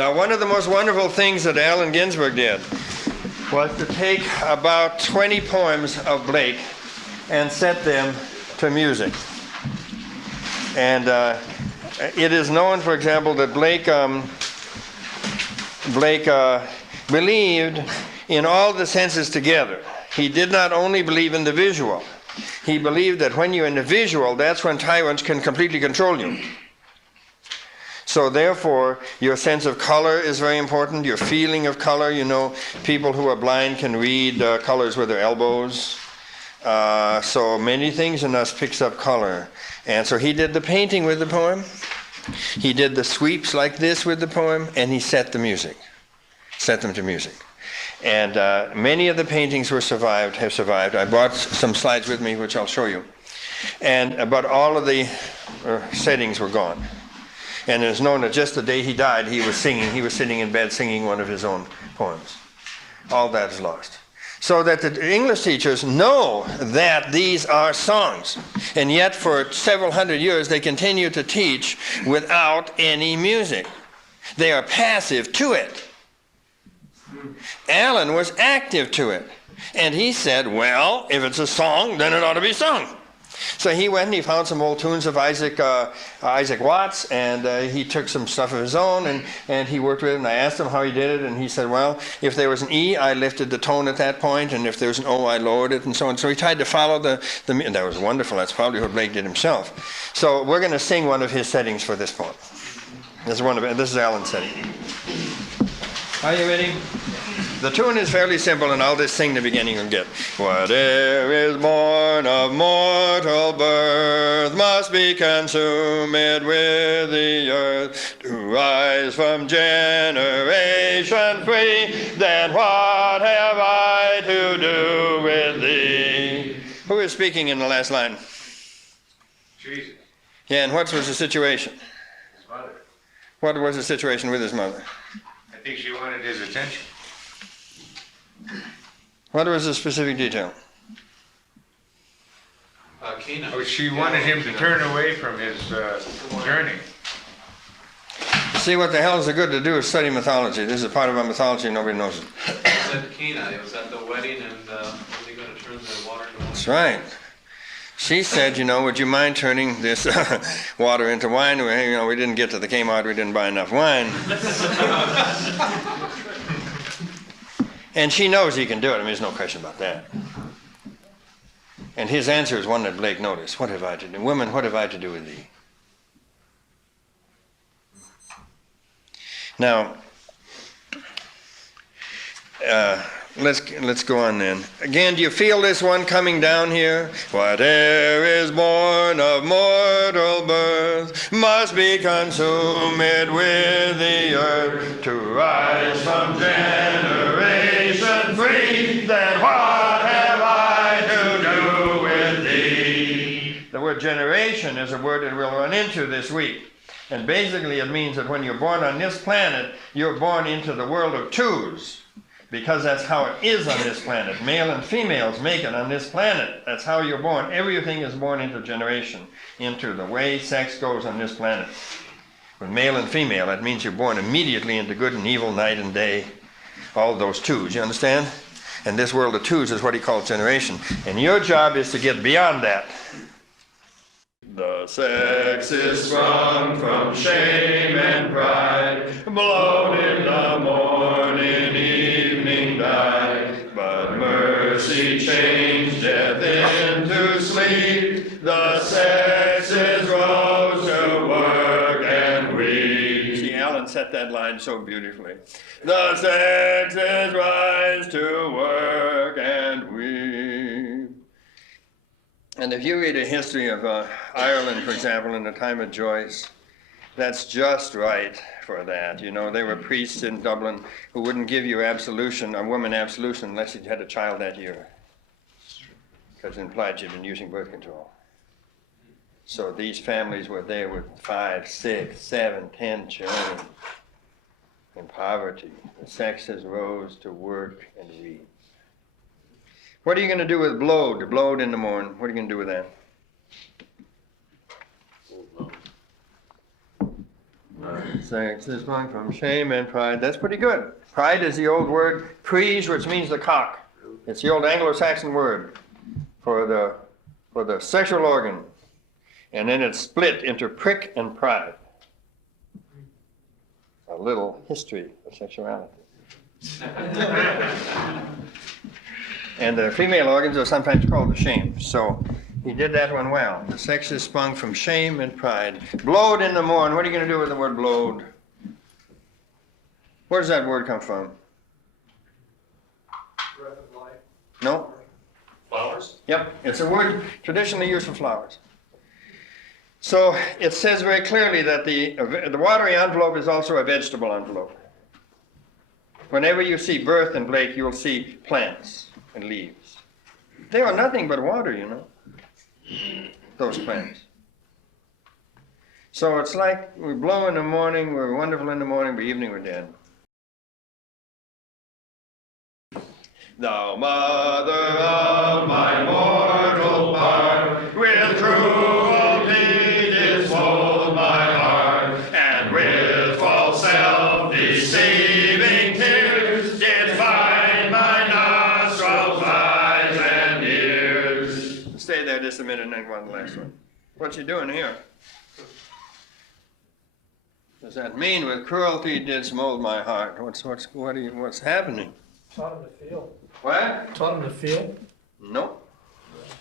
Now, one of the most wonderful things that Allen Ginsberg did was to take about 20 poems of Blake and set them to music. And it is known, for example, that Blake believed in all the senses together. He did not only believe in the visual. He believed that when you're in the visual, that's when tyrants can completely control you. So therefore, your sense of color is very important, your feeling of color. You know, people who are blind can read colors with their elbows. So many things in us picks up color. And so he did the painting with the poem. He did the sweeps like this with the poem, and he set the music. Set them to music. And many of the paintings have survived. I brought some slides with me, which I'll show you. But all of the settings were gone. And it's known that just the day he died, he was singing. He was sitting in bed singing one of his own poems. All that is lost. So that the English teachers know that these are songs. And yet for several hundred years, they continue to teach without any music. They are passive to it. Allen was active to it. And he said, well, if it's a song, then it ought to be sung. So he went and he found some old tunes of Isaac Watts, and he took some stuff of his own, and he worked with it, and I asked him how he did it, and he said, well, if there was an E, I lifted the tone at that point, and if there was an O, I lowered it, and so on. So he tried to follow and that was wonderful. That's probably what Blake did himself. So we're going to sing one of his settings for this poem. This is Allen's setting. Are you ready? The tune is fairly simple, and I'll just sing the beginning and get. Whate'er is born of mortal birth must be consumèd with the earth, to rise from generation free. Then what have I to do with thee? Who is speaking in the last line? Jesus. Yeah, and what was the situation? His mother. What was the situation with his mother? I think she wanted his attention. What was the specific detail? Oh, she wanted him to turn away from his journey. See, what the hell is it good to do is study mythology. This is a part of our mythology and nobody knows it. It was at Cana. It was at the wedding, and was he going to turn the water into wine? That's right. She said, would you mind turning this water into wine? We didn't get to the Kmart, we didn't buy enough wine. And she knows he can do it. I mean, there's no question about that. And his answer is one that Blake noticed. What have I to do? Woman, what have I to do with thee? Now, let's go on then. Again, do you feel this one coming down here? Whate'er is born of mortal birth must be consumèd with the earth, to rise from generation free. Then what have I to do with thee? The word generation is a word that we'll run into this week. And basically it means that when you're born on this planet, you're born into the world of twos. Because that's how it is on this planet. Male and females make it on this planet. That's how you're born. Everything is born into generation, into the way sex goes on this planet. With male and female, that means you're born immediately into good and evil, night and day, all those twos, you understand? And this world of twos is what he calls generation. And your job is to get beyond that. The sex is sprung from shame and pride, blown in the morning, evening died. But mercy changed death into sleep. The sexes rose to work and weep. See, Allen set that line so beautifully. The sexes rise to work and weep. And if you read a history of Ireland, for example, in the time of Joyce, that's just right for that. There were priests in Dublin who wouldn't give you absolution, a woman absolution, unless you'd had a child that year. Because it implied you'd been using birth control. So these families were there with 5, 6, 7, 10 children in poverty. The sexes rose to work and read. What are you going to do with blowed? Blowed in the morning. What are you going to do with that? Sex is sprung from shame and pride. That's pretty good. Pride is the old word pries, which means the cock. It's the old Anglo-Saxon word for the sexual organ. And then it's split into prick and pride. A little history of sexuality. And the female organs are sometimes called the shame. So he did that one well. The sex is sprung from shame and pride. Blowed in the morn. What are you going to do with the word blowed? Where does that word come from? Breath of life. No? Flowers? Yep. It's a word traditionally used for flowers. So it says very clearly that the watery envelope is also a vegetable envelope. Whenever you see birth in Blake, you'll see plants and leaves. They are nothing but water, you know, those plants. So it's like we blow in the morning, we're wonderful in the morning, but evening we're dead. Thou mother of my mortal part, with cruelty didst mold my heart, and with false self-deceiving tears did find my nostrils, eyes, and ears. Stay there just a minute and then go on the last one. What you doing here? Does that mean with cruelty didst mold my heart? What's happening? Taught him to feel. What? Taught him to feel. No.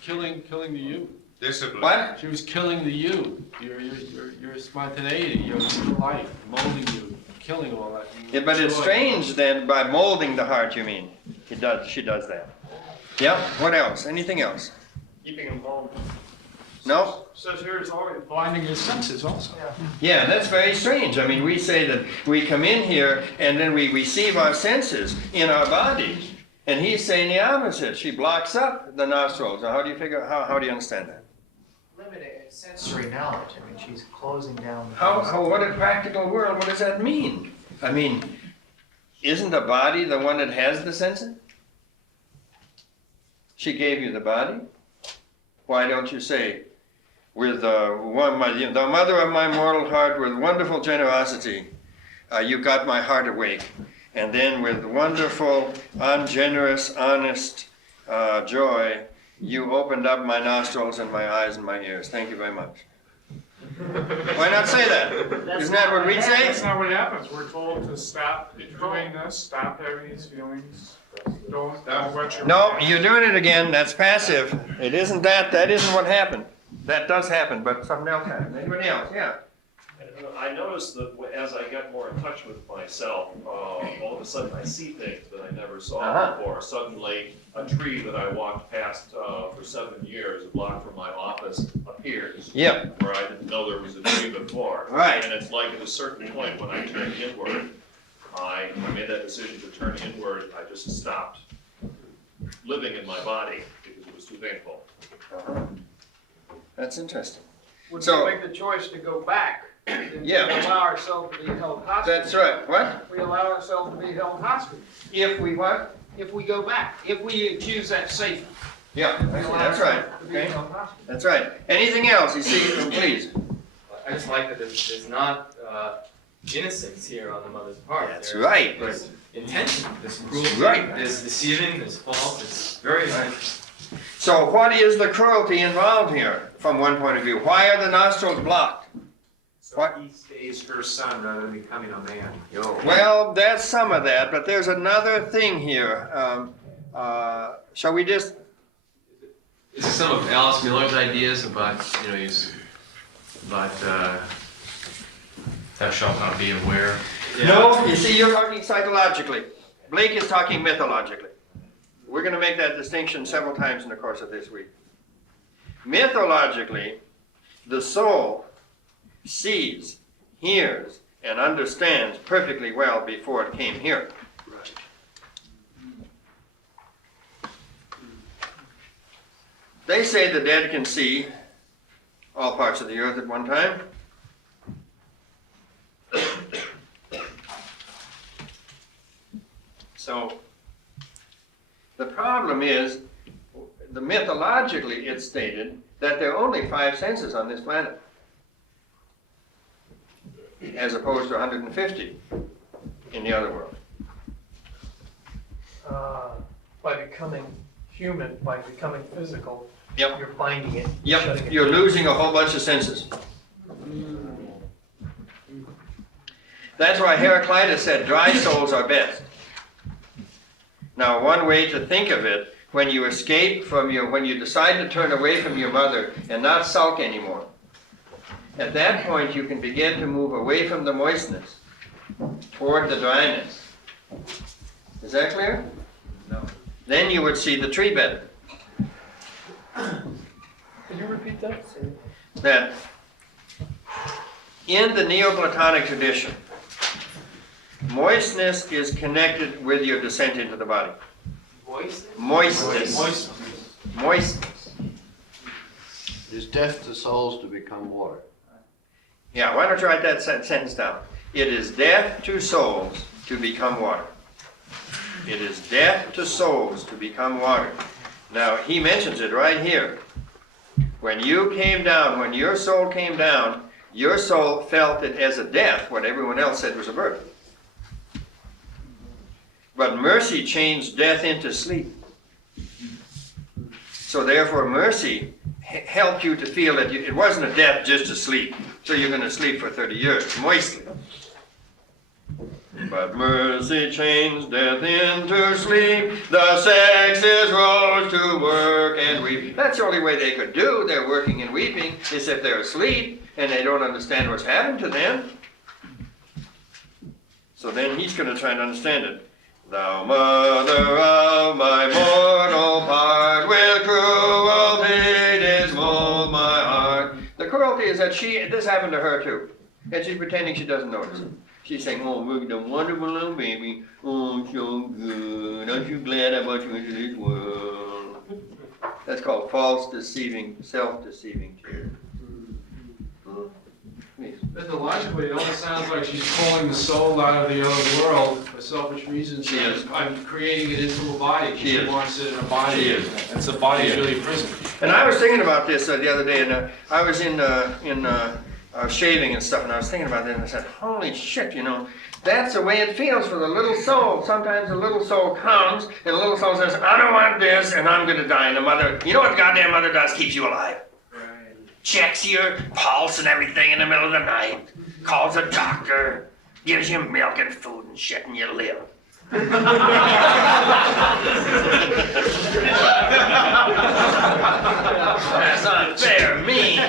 Killing the you. Discipline. What? She was killing the you. Your spontaneity, your life, molding you, killing all that. Yeah, but it's Joy. strange then by molding the heart, you mean. She does that. Yeah, what else? Anything else? Keeping him home. No? Says here it's always Blinding his senses also. Yeah, that's very strange. I mean, we say that we come in here and then we receive our senses in our bodies. And he's saying the opposite. She blocks up the nostrils. Now, how do you understand that? Limited sensory knowledge. I mean, she's closing down. What a practical world. What does that mean? I mean, isn't the body the one that has the senses? She gave you the body. Why don't you say, with the mother of my mortal heart, with wonderful generosity, you got my heart awake. And then with wonderful, ungenerous, honest joy, you opened up my nostrils and my eyes and my ears. Thank you very much. Why not say that? Isn't that what we'd say? That's not what happens. We're told to stop doing this, stop having these feelings. Don't wet your No, you're doing it again. That's passive. It isn't that. That isn't what happened. That does happen, but something else happened. Anybody else? Yeah. I noticed that as I got more in touch with myself, all of a sudden I see things that I never saw before. Suddenly, a tree that I walked past for 7 years, a block from my office, appears. Yep. Where I didn't know there was a tree before. Right. And it's like at a certain point when I turned inward, I made that decision to turn inward. I just stopped living in my body because it was too painful. That's interesting. Would So- we make the choice to go back? And Yeah. allow ourselves to be held hostage. That's right. What? We allow ourselves to be held hostage. If we what? If we go back, if we choose that safe. Yeah, we allow that's right. ourselves to be Okay. held hostage. That's right. Anything else? You see, please. I just like that there's not innocence here on the mother's part. That's There- right. There's intention, there's cruelty, Right. there's deceiving, there's false, it's very So what is the cruelty involved here from one point of view? Why are the nostrils blocked? What? He stays her son rather than becoming a man. Well, there's some of that, but there's another thing here. Shall we just... This is some of Alice Miller's ideas about, thou shalt not be aware. No, you see, you're talking psychologically. Blake is talking mythologically. We're going to make that distinction several times in the course of this week. Mythologically, the soul sees, hears, and understands perfectly well before it came here. They say the dead can see all parts of the earth at one time. So the problem is, mythologically it's stated that there are only 5 senses on this planet. as opposed to 150 in the other world. By becoming human, by becoming physical, Yep. you're binding it. shutting Yep, it you're down. losing a whole bunch of senses. That's why Heraclitus said dry souls are best. Now, one way to think of it, when you escape from when you decide to turn away from your mother and not sulk anymore, at that point you can begin to move away from the moistness toward the dryness. Is that clear? No. Then you would see the tree better. Can you repeat that? That in the Neoplatonic tradition, moistness is connected with your descent into the body. Voice? Moistness. Moistness. It is death to souls to become water. Yeah, why don't you write that sentence down? It is death to souls to become water. It is death to souls to become water. Now, he mentions it right here. When you came down, when your soul came down, your soul felt it as a death, what everyone else said was a birth. But mercy changed death into sleep. So therefore, mercy helped you to feel that it wasn't a death just to sleep. So you're going to sleep for 30 years, moistly. But mercy changed death into sleep. The sexes rose to work and weep. That's the only way they could do their working and weeping, is if they're asleep and they don't understand what's happened to them. So then he's going to try to understand it. Thou mother of my mortal part, with cruelty didst mold my heart. The cruelty is that this happened to her too. And she's pretending she doesn't notice it. She's saying, oh, look at the wonderful little baby. Oh, so good. Aren't you glad I brought you into this world? That's called false deceiving, self-deceiving tears. Mythologically, it almost sounds like she's pulling the soul out of the other world for selfish reasons. She is. I'm creating it into a body. She is. wants it in a body. She is. And so body is really a prison. And I was thinking about this the other day, and I was in shaving and stuff, and I was thinking about that, and I said, holy shit, that's the way it feels for the little soul. Sometimes the little soul comes, and the little soul says, I don't want this, and I'm going to die. And the mother, you know what the goddamn mother does? Keeps you alive. Checks your pulse and everything in the middle of the night, calls a doctor, gives you milk and food and shit, and you live. That's unfair, mean.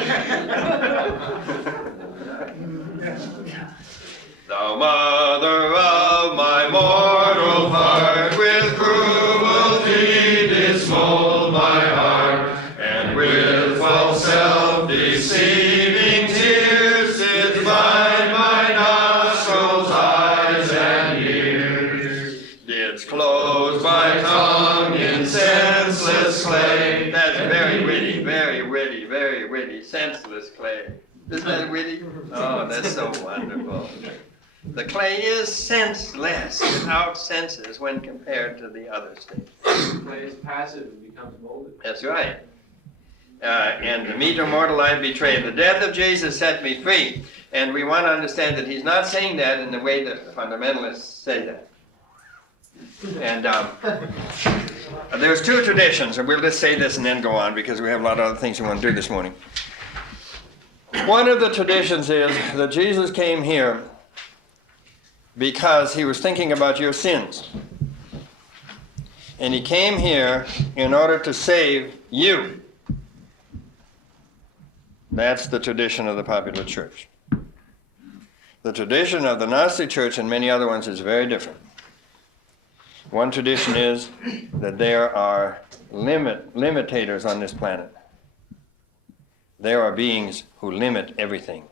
Thou mother of my mortal part, with cruelty didst mold my heart, and with false self-deceiving tears didst bind my nostrils, eyes, and ears. Didst close my tongue in senseless clay. That's very witty, very witty, very witty. Senseless clay. Isn't that witty? Oh, that's so wonderful. The clay is senseless, without senses when compared to the other states. Clay is passive and becomes molded. That's right. And the meat or mortal I betrayed. The death of Jesus set me free. And we want to understand that he's not saying that in the way that the fundamentalists say that. And there's two traditions, and we'll just say this and then go on because we have a lot of other things we want to do this morning. One of the traditions is that Jesus came here because he was thinking about your sins. And he came here in order to save you. That's the tradition of the popular church. The tradition of the Gnostic church and many other ones is very different. One tradition is that there are limitators on this planet. There are beings who limit everything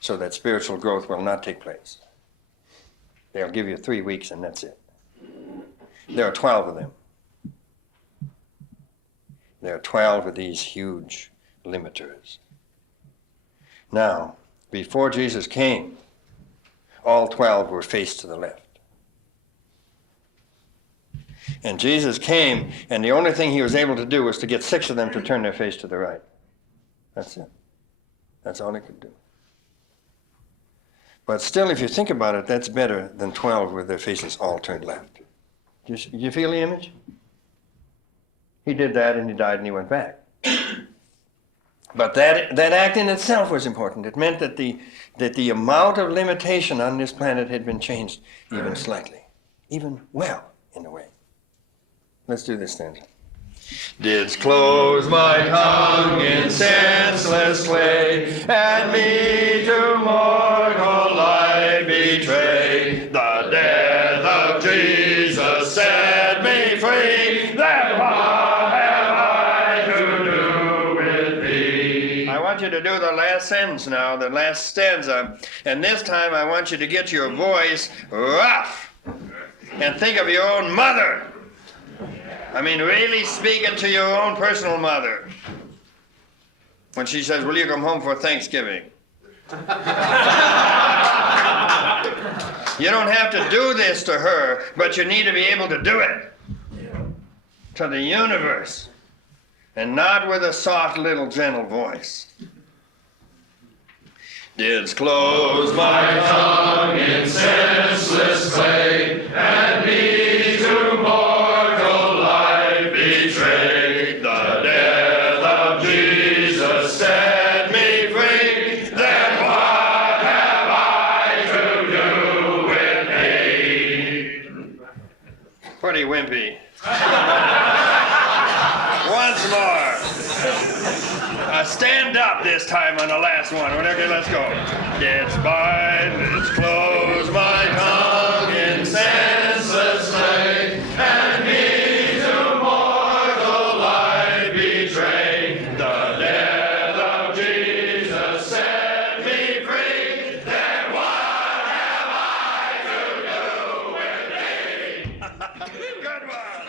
so that spiritual growth will not take place. They'll give you 3 weeks and that's it. There are 12 of them. There are 12 of these huge limiters. Now, before Jesus came, all 12 were faced to the left. And Jesus came, and the only thing he was able to do was to get 6 of them to turn their face to the right. That's it. That's all he could do. But still, if you think about it, that's better than 12 with their faces all turned left. Do you feel the image? He did that and he died and he went back. But that act in itself was important. It meant that the amount of limitation on this planet had been changed even slightly. Even well, in a way. Let's do this stanza. Didst close my tongue in senseless clay, and me to mortal life betray. The death of Jesus set me free, then what have I to do with thee? I want you to do the last sentence now, the last stanza, and this time I want you to get your voice rough and think of your own mother. I mean, really speaking to your own personal mother. When she says, will you come home for Thanksgiving? You don't have to do this to her, but you need to be able to do it to the universe, and not with a soft little gentle voice. Didst close my tongue in senseless clay, and me to mortal life betray. The death of Jesus set me free, then what have I to do with thee? Pretty wimpy. Once more. Stand up this time on the last one. Okay, let's go. Didst close my tongue in senseless clay, and me to mortal life betray. The death of Jesus set me free, then what have I to do with thee? Good one.